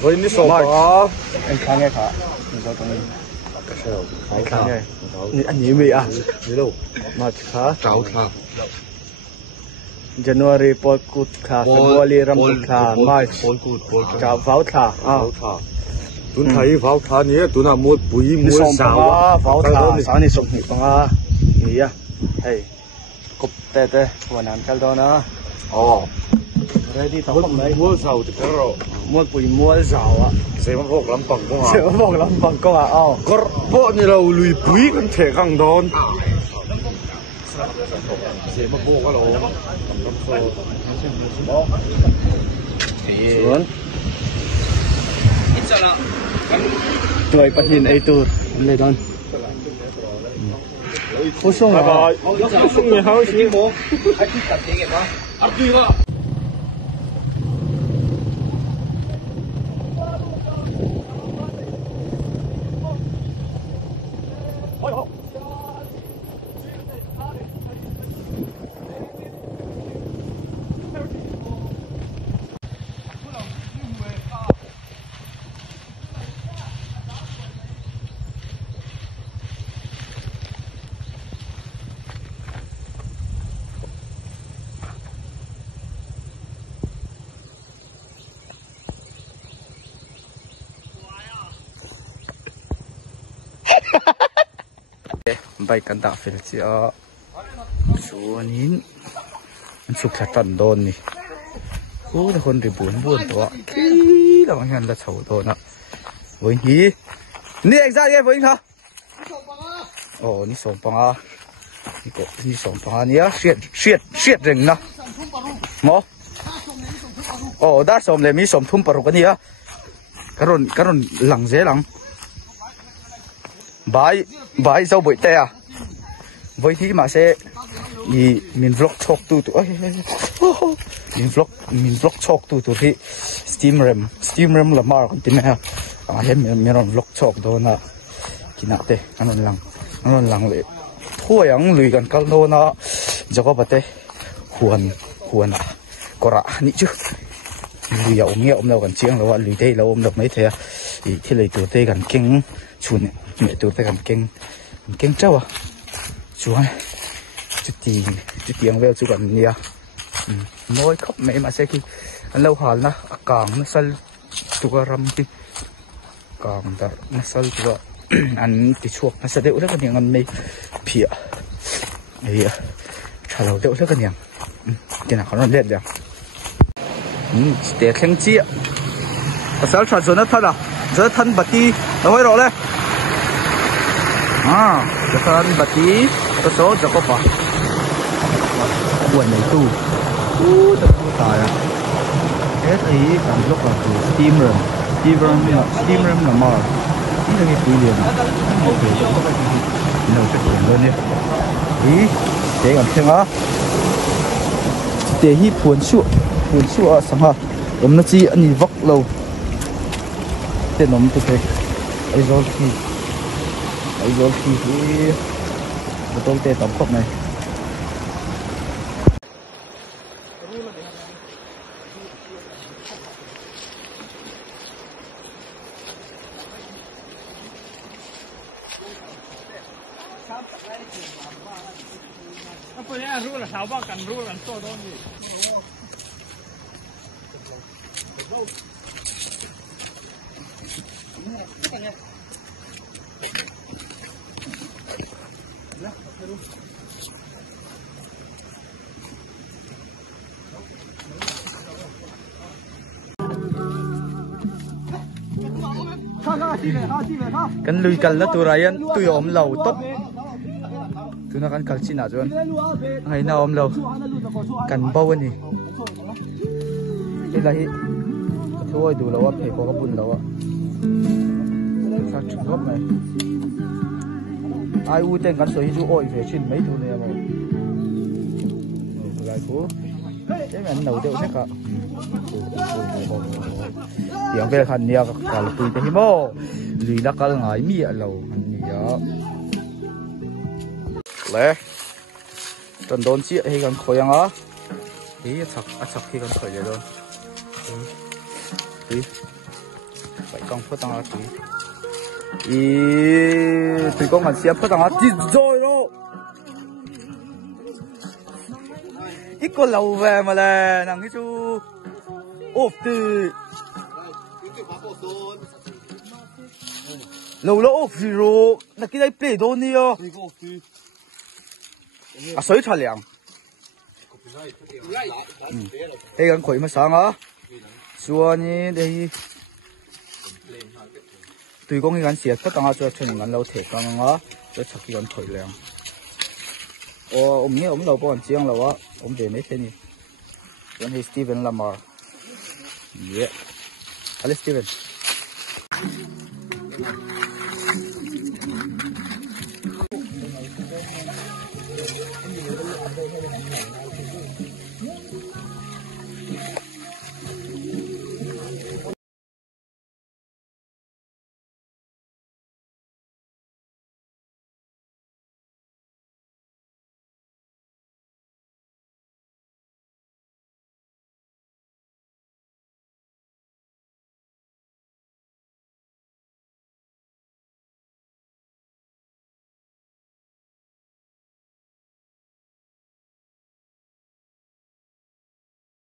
với ní sổ có anh khang nghe cả mình cho tụi mình anh khang nghe anh nhỉ mày à gì đâu mà khá cháu khang January Polkut khá February Ramput khá March cháu vào khá tuần thấy vào thà nhé tuần nào mua bùi mua sào vào thà sáng nay sống nhịp bằng nhỉ à hey cục tê tê hoàn làm cho đó nữa đây đi thấu bằng đấy mua sầu thì cái rồi mua bùi mua sào à sẽ mà vok lắm bằng không à sẽ mà vok lắm bằng không à có bộ như là lùi bùi con thể khang đòn sẽ mà vok cái rồi xuống tuổi bắt nhìn ấy tu lên đón Hãy subscribe cho kênh Ghiền Mì Gõ để không bỏ lỡ những video hấp dẫn bay kan ta fel chi a chuanin an su kha tan don ni ko da kon ri bun to ki la mang han la chho to na voi hi ni exact ye voi tha ni som panga ni som panga ni a shit reng na mo da som le mi som thum paru ka ni a karon lang je lang bài dâu bụi tè à với thì mà sẽ đi mình vlog chọc tu mình vlog chọc tu thì steam ram là mar còn tin ha hem mình vlog chọc đó na kina te anh lang le thôi ang lùi gần câu đó na jago bate huan à cora ni chứ lùi ôm đâu gần chiang là lùi đây là ôm được mấy thế thì lấy tu te gần kinh chun mẹ tôi thấy cầm trâu à chú ơi chút tiếng về chú cần nia nói khóc mẹ mà sẽ khi anh lâu hòn na càng nó sân chú ram đi càng đã nó sân chú anh thì chuột nó sẽ đeo rất là nhiều anh mày phịa ấy trả lời đeo rất là nhiều cái nào nó lên được để khen chia sao trả số nó thật à rất thân bật đi nó hơi rõ đấy cái thân bật tí cái số cho có phải buồn này tu thật tài à hết ý cảm lúc là từ steam ram là mờ ini lagi pilihan nó sẽ chuyển lên đi ý để làm xem á để hi buồn sụa sáng ha nó chi anh đi vóc lâu tên nó mới thế ấy rồi thì tôi tê tổng cốc này kan lui kal na turayan tu yom lo top tu na kan kal china jon ngai na om lo kan baw ni ilahi thoi du lo wa phe ko ka bun lo wa sa chop mai ai u ten kan so hi ju oi ve chin mai tu ne mo lai ko cái mình nấu đều thế cả tiếng về khăn nia cả là tùy thế mô lì đã cả ngài mi ở lầu khăn nia lẽ trần đón chị hay còn khối ăn á tí chắc khi còn khởi vậy luôn tí phải con phớt tăng tùy con hẳn xếp phớt tăng thì rồi đó ít con lâu về mà là nàng cái chú ốp từ lâu lâu ốp gì rồi là cái này plei đâu nè à sấy chả凉đây gần khỏi mà sáng á xua ni đây tùy con cái gắn xịt phớt tăng cho nên gắn lâu thể con á cho chắc cái gắn khỏi凉nghe lâu bọn chiang lâu á về mấy thế này còn hay Steven Lamar yeah hello Steven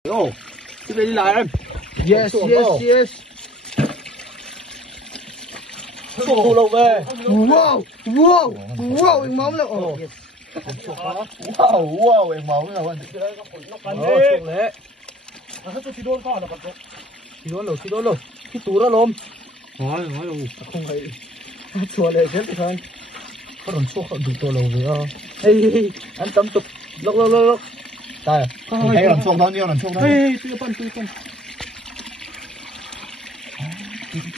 Yo, cái bên lại em. yes yes Cô lâu về. wow anh móng đâu Wow, em máu nào anh. xuống lẽ Nó cho chị đôn sao là bắt được. thì đó rồi cái túi đó lôm Nói đâu. không phải chùa này thế thì thôi có đồng số họ đủ lâu về hey anh tâm tục lốc đây Hay làm xong bao nhiêu làm xong đấy. tư phân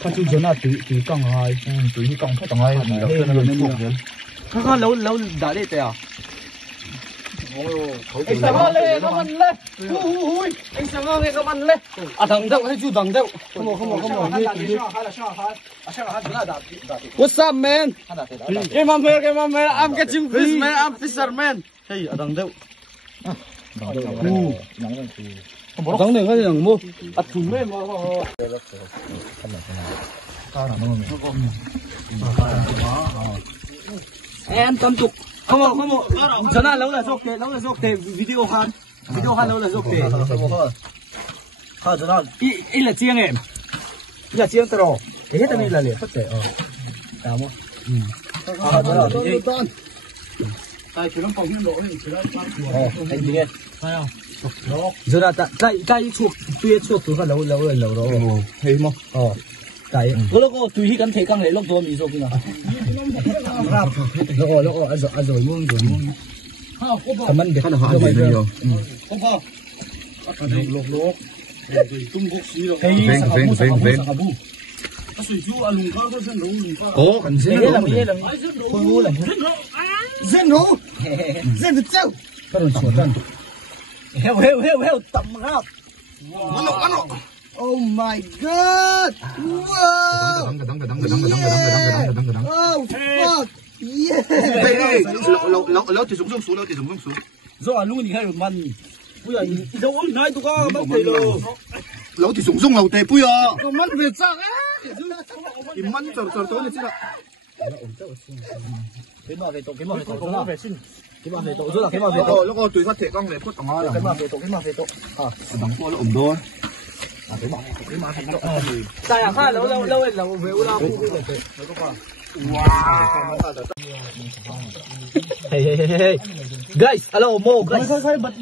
con chú dân à tùy còng hai Tụi đi còng phát tầng ai thì nó lên thuộc rồi. con lâu đã đi tè à Anh sang ngon lên, nó ăn lên. Anh sang ngon lên, nó ăn lên. À thằng đâu hay chú thằng đâu. Không. What's up, man? Hey, my man. I'm catching fish, man. I'm fisherman. Hey, thằng đâu? Thằng đừng có thằng mua. À thùng mấy mà. Em tâm tục. Không. 전화 lâu là dốc kề video han lâu là dốc kề. 전화 ít là chiang em. Ít là chiang tao. Thế hết này là liền phát trẻ. Tao mua. Tại chúng nó phòng hiện lộ này chỉ là thành gì nghe. Phải không? Giờ là tại chuột từ lâu rồi. Thấy không? Tại có tùy khi cần thể căng lấy lúc tôi mình rồi kìa. Lúc ăn rồi muông. Cảm ơn để khán giả thấy rồi. Không phải. Lúc. Trung Quốc xí rồi. Bên. Sủi chú ăn lùng cao dân đấu lùng cao. Có cần gì nữa. Dân được chưa? Các đồng chuột dân. Heo tầm rau. Ăn. Oh my god! Wow! Oh fuck! Yeah! Lâu thì xuống. Rồi luôn thì hay một màn. Bây giờ đâu ốm nói tụi con mất thì rồi. Lâu thì xuống lâu tệ bây giờ. Còn mất việc sao á? Thì mất rồi tối này chứ ạ. Cái mà về tổ không có vệ sinh. Cái mà về tổ rồi là cái mà về tổ. Lúc tùy phát thể con về phút tổng rồi. Cái mà về tổ. À, đóng qua nó ổn thôi. Tại à khai lâu về lâu wow hey guys hello mo guys bật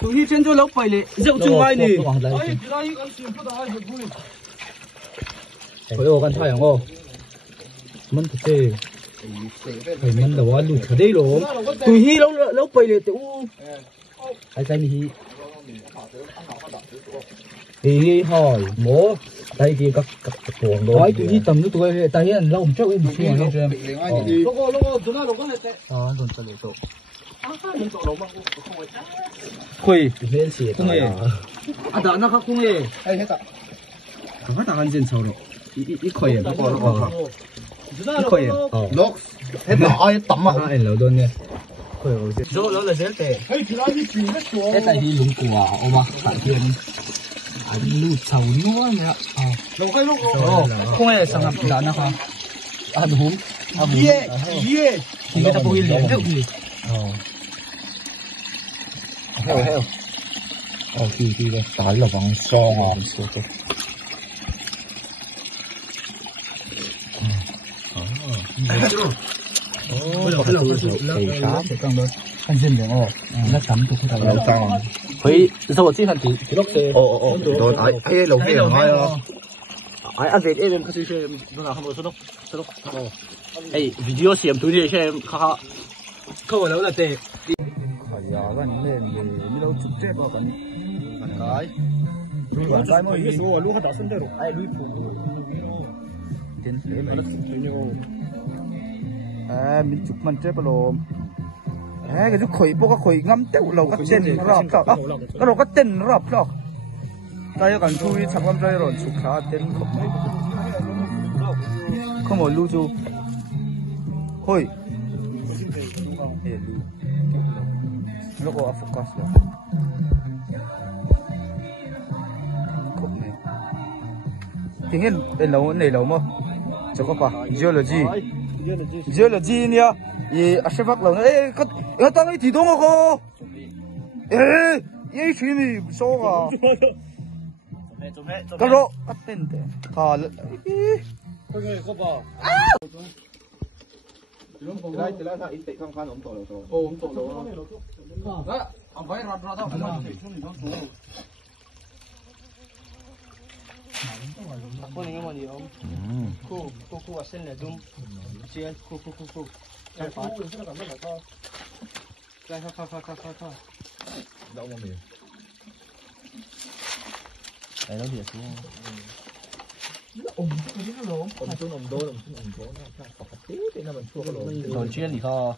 tụi hi trên cho lâu phải lệ rượu chung ai nè ôi con trai không mình có thể phải mình là quá lụt ở đây rồi tụi hi lâu phải lệ tụi ai cái gì thì hỏi bố đây kia các tuồng đó tụi đi tầm nước tôi tay là lâu chắc cũng bị suy nghĩ em lúc rồi cho lấy tổ khơi lên xịt không hề à đó nó không hề hay hết ạ nó ta ăn trên sầu rồi ít khơi à ít khơi à lúc hết nó ai tắm à ai lâu đơn nha rồi là dễ tệ hết tại đi lúng cua ô mà phải tiền lưu sầu nữa nè Lâu cái lúc không ai sang ngập đá nữa không đúng Yeah, yeah. thì người ta bôi liền đâu heo thì tái là bằng son anh dân được nó tắm tụi nó lâu tao phải sao chứ hẳn thì lúc thế Rồi ai lâu cái rồi ai ăn gì em có chơi nó là không có số ấy video xem tụi đi xem khá Câu lâu là tệ. giờ gần lên thì như đâu chụp chết vào gần cái lúc trái mới Số lúc đã sân rồi. ai đi phụ tiền thế mà mình chụp mình chết vào lồm cái chú khởi bố cái khởi ngắm tiêu lầu cái chân rập đó cái lầu cái chân rập đó cái còn thui chẳng làm chơi rồi chụp khá tên không có lưu chú thôi nó có focus đó không này tiếng hiện bên lâu mà cho có phải geology nha 이 아시팍랑 에이 그 땅이 뒤동하고 에이 이 주인이 무서워가 그러 같던데 다 Thôi có bò. Thì lại ít tệ không khăn ống tổ rồi. Ống tổ rồi. Đó, ông phải ra đâu. Cô này mà gì không? Cô ở sen này đúng. Chia cô. Cái phá. Cái thôi. Đâu mà miệng. đấy nó thiệt xuống Còn chuyên thì kho.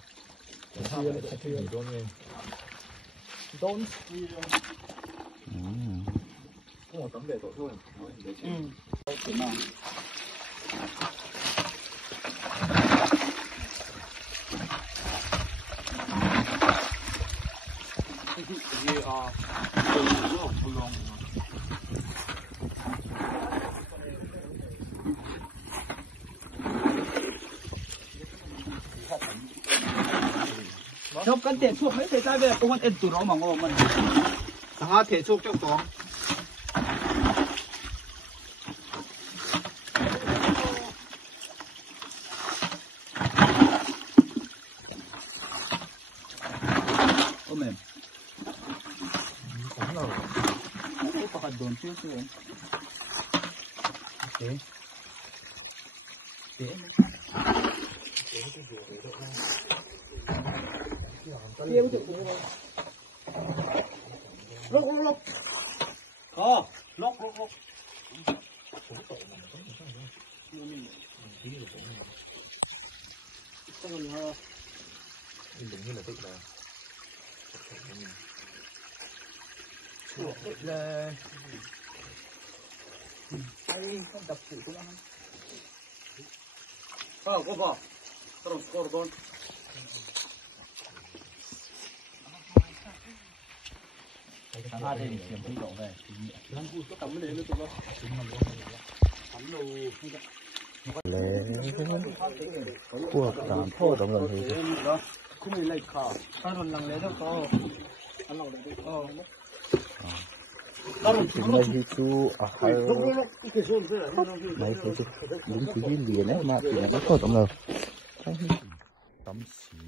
Trong căn tiền thuốc mấy thời gian về công an tiền tụi nó mà ngon mình Thằng thể chụp trong đó. ôm em có hạt đồn chưa chưa em Lốc. Lốc. Có bò. Tao score don. Hai đây kiểm đi đổ về. của cảm thô đồng lần thì Không lấy khảo. Tao còn lằng lấy đâu có. Ăn lẩu đấy. thì này thì chú hay này thì chú đúng cái gì liền đấy mà thì nó có đồng lần tắm xí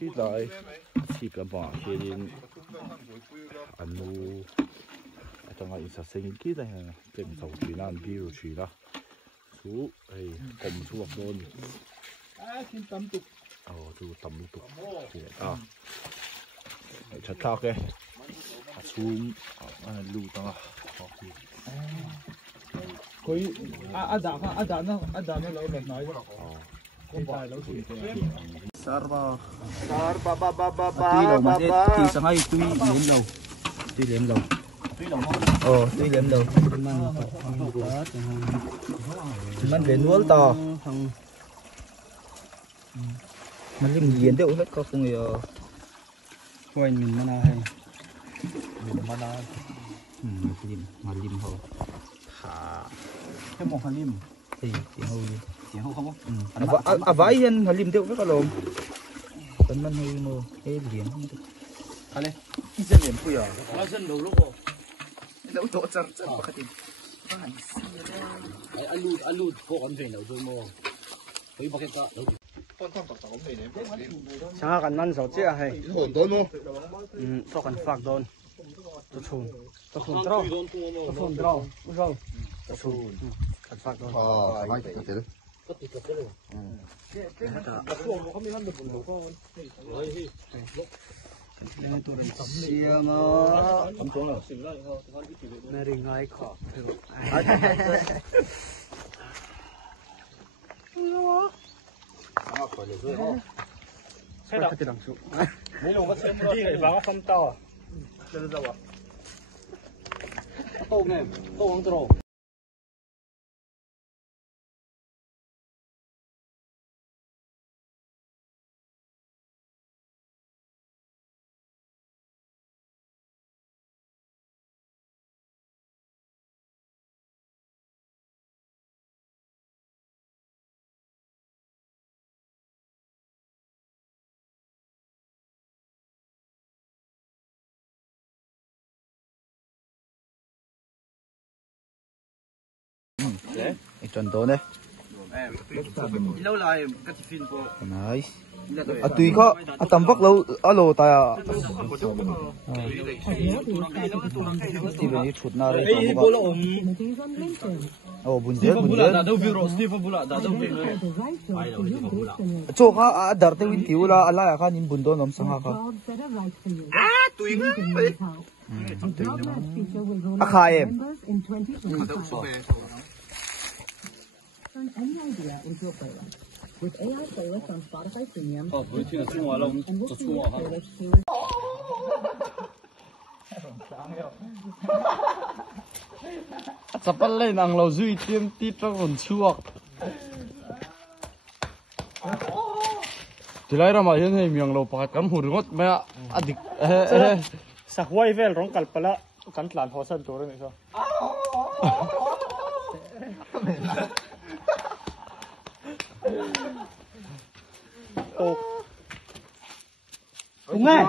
khi lại chỉ cái bỏ kia đi anh nu trong ngày sẽ sinh kia này trên sầu thủy nan biêu thủy đó số ấy cầm số đôn chú tắm tục thì chặt thao cái xuống lưu tăng Koi ada nó lấy mệt nói rồi. sarba Ba. thì sáng nay tuy liếm lầu tuy liếm lầu mình về nuôi to mình liếm gì đâu hết có không nhiều Quay mình mà hay. mana malim ho ha cái một hành lim thì ho chỉ không không avai hian halim deuh vek alom kan man hei mo e lian ale izen lian puya Nó dân đầu lúc rồi. deuh to char pakhatin Alu có con về đầu rồi mua. Thấy bao cái cả đầu. Sáng cần ăn sầu chia hay. hồn tôi mua Cho cần phạc đồn. Cho thùng trâu. Cho thùng trâu. Rau. Cho thùng. Cần phạc đồn. mai cái thế Có tí cặp đấy. Cái thùng không biết ăn được một con. này tôi đây xia mà Không trốn rồi. Này đi ngay khó. Sai đó. Mấy lồng bắt xem đi này vào không to. Lên đâu à? Tô nghe, tô không trâu. iton to ne Lâu lại cái phim của nice tùy kho tầm vóc lâu alo ta thì bên chút na đấy Ê, bố là bún Steve dê Bula đã đâu view Steve Bula đã đâu view cho kha dar te win tiu la ala kha nin bun do nom sang kha tùy kha em With AI playlists on Spotify Premium, với chuyện chung hòa long, and we'll cho see chung your hòa playlist too. Sapal lên ang lâu duy tiêm tít trong hồn chuộc. Thì lấy ra mà hiện hình miệng lâu phải cắm hụt ngót mẹ adik. Sa quay về rong kalp pala kan tlan ho san to rin iso. Ồ. Đúng nghe.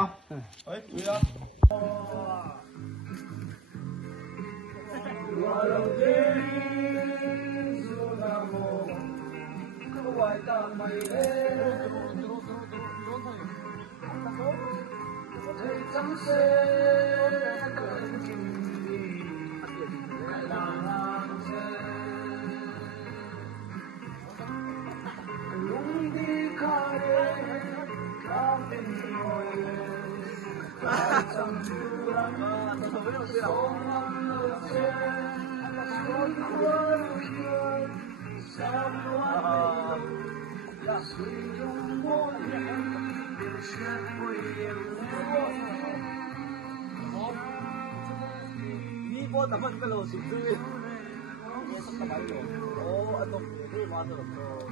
Ipo dapat kalau situ. Ya sama baik. Oh, atau ini mata loh.